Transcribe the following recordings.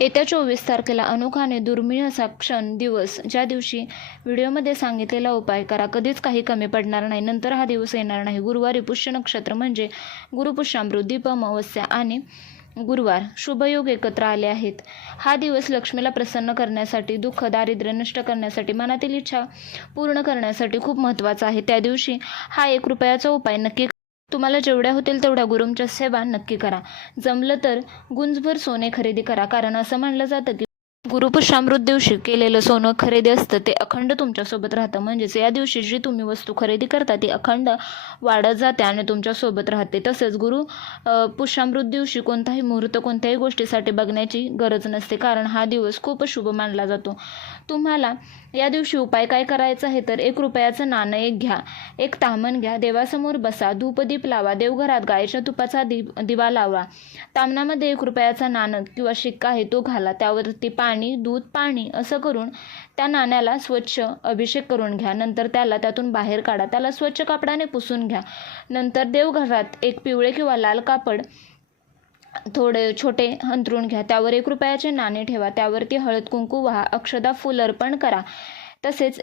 येत्या चोवीस तारखेला अनोखाने दुर्मिळ असा क्षण दिवस ज्या दिवशी व्हिडिओमध्ये सांगितलेला उपाय करा. कधीच काही कमी पडणार नाही. नंतर हा दिवस येणार नाही. गुरुवारी पुष्य नक्षत्र म्हणजे गुरुपुष्यामृत दीप अमावस्या आणि गुरुवार. शुभयोग एकत्र आले आहेत. हा दिवस लक्ष्मीला प्रसन्न करण्यासाठी दुःख दारिद्र्य नष्ट करण्यासाठी मनातील इच्छा पूर्ण करण्यासाठी खूप महत्त्वाचा आहे. त्या दिवशी हा एक रुपयाचा उपाय नक्की तुम्हाला जेवढ्या होतील तेवढ्या गुरुंच्या सेवा नक्की करा. जमलं तर गुंजभर सोने खरेदी करा. कारण असं म्हणलं जातं की गुरुपुष्यामृत दिवशी केलेलं सोनं खरेदी असतं ते अखंड तुमच्यासोबत राहतं. म्हणजेच या दिवशी जी तुम्ही वस्तू खरेदी करता ती अखंड वाढत जाते आणि तुमच्यासोबत राहते. तसेच गुरु पुष्यामृत दिवशी कोणताही मुहूर्त कोणत्याही गोष्टीसाठी बघण्याची गरज नसते. कारण हा दिवस खूप शुभ मानला जातो. तुम्हाला या दिवशी उपाय काय करायचा आहे तर एक रुपयाचं नाणं एक घ्या एक तामण घ्या देवासमोर बसा धूपदीप लावा देवघरात गायच्या तुपाचा दीप दिवा लावा. तामणामध्ये एक रुपयाचा नाणं किंवा शिक्का आहे तो घाला त्यावरती पाणी दूध पाणी असं करून त्या नाण्याला स्वच्छ अभिषेक करून घ्या. नंतर त्याला त्यातून बाहेर काढा त्याला स्वच्छ कापडाने पुसून घ्या. नंतर देवघरात एक पिवळे किंवा लाल कापड थोडे छोटे अंतरून घ्या. त्यावर एक रुपयाचे नाणे ठेवा. त्यावरती हळद कुंकू व्हा अक्षदा फुल अर्पण करा. तसेच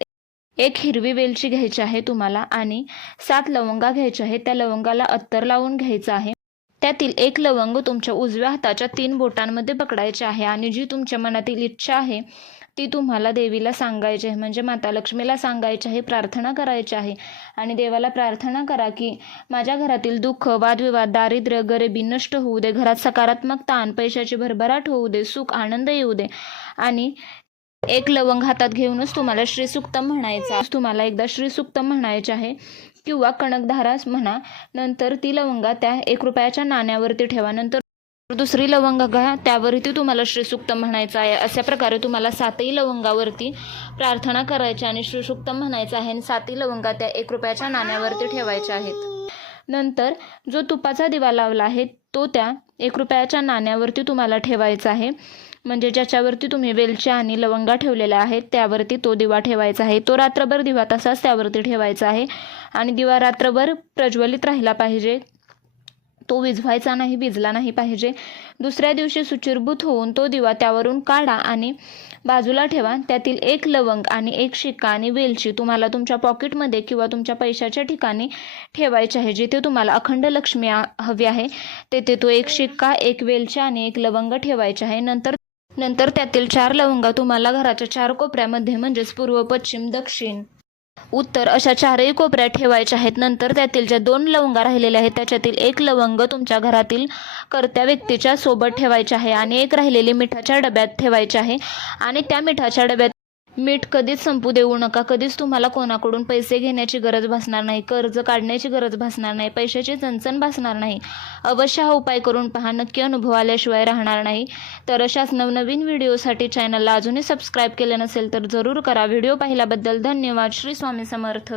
एक हिरवी वेलची घ्यायची आहे तुम्हाला आणि सात लवंगा घ्यायच्या आहेत. त्या लवंगाला अत्तर लावून घ्यायचं आहे. त्यातील एक लवंग तुमच्या उजव्या हाताच्या तीन बोटांमध्ये पकडायचे आहे आणि जी तुमच्या मनातील इच्छा आहे ती तुम्हाला देवीला सांगायची आहे. म्हणजे माता लक्ष्मीला सांगायची आहे प्रार्थना करायची आहे. आणि देवाला प्रार्थना करा की माझ्या घरातील दुःख वादविवाद दारिद्र्य गरिबी नष्ट होऊ दे. घरात सकारात्मक ताण पैशाची भरभराट होऊ दे. सुख आनंद येऊ दे. आणि एक लवंग हातात घेऊनच तुम्हाला श्रीसुक्तम म्हणायचं तुम्हाला एकदा श्रीसुक्तम म्हणायचे आहे किंवा कणकधारास म्हणा नंतर ती लवंगा त्या एक रुपयाच्या नाण्यावरती ठेवा. नंतर दुसरी लवंग घ्या त्यावरती तुम्हाला श्रीसुक्त म्हणायचं आहे. अशा प्रकारे तुम्हाला सातही लवंगावरती प्रार्थना करायची आणि श्रीसुक्त म्हणायचं आहे आणि सातही लवंगा त्या एक रुपयाच्या नाण्यावरती ठेवायच्या आहेत. नंतर जो तुपाचा दिवा लावला आहे तो त्या एक रुपयाच्या नाण्यावरती तुम्हाला ठेवायचा आहे. म्हणजे ज्याच्यावरती तुम्ही वेलच्या आणि लवंगा ठेवलेल्या आहेत त्यावरती तो दिवा ठेवायचा आहे. तो रात्रभर दिवा तसाच त्यावरती ठेवायचा आहे. आणि दिवा रात्रभर प्रज्वलित राहिला पाहिजे. तो विझवायचा नाही भिजला नाही पाहिजे. दुसऱ्या दिवशी सुचिरभूत होऊन तो दिवा त्यावरून काढा आणि बाजूला ठेवा. त्यातील एक लवंग आणि एक शिक्का आणि वेलची तुम्हाला तुमच्या पॉकेटमध्ये किंवा तुमच्या पैशाच्या ठिकाणी ठेवायचे आहे. जिथे तुम्हाला अखंड लक्ष्मी हवी आहे तेथे तो एक शिक्का एक वेलची आणि एक लवंग ठेवायचे आहे. नंतर नंतर त्यातील चार लवंगा तुम्हाला घराच्या चार कोपऱ्यामध्ये म्हणजेच पूर्व पश्चिम दक्षिण उत्तर अशा चारही कोपऱ्या ठेवायच्या आहेत. नंतर त्यातील ज्या दोन लवंगा राहिलेल्या आहेत त्याच्यातील एक लवंग तुमच्या घरातील कर्त्या व्यक्तीच्या सोबत ठेवायचे आहे आणि एक राहिलेली मिठाच्या डब्यात ठेवायचे आहे. आणि त्या मिठाच्या डब्यात मीठ कधीच संपू देऊ नका. कधीच तुम्हाला कोणाकडून पैसे घेण्याची गरज भासणार नाही कर्ज काढण्याची गरज भासणार नाही पैशाची चणचण भासणार नाही. अवश्य हा उपाय करून पहा. नक्की अनुभव आल्याशिवाय राहणार नाही. तर अशाच नवनवीन व्हिडिओसाठी चॅनलला अजूनही सबस्क्राईब केले नसेल तर जरूर करा. व्हिडिओ पाहिल्याबद्दल धन्यवाद. श्री स्वामी समर्थ.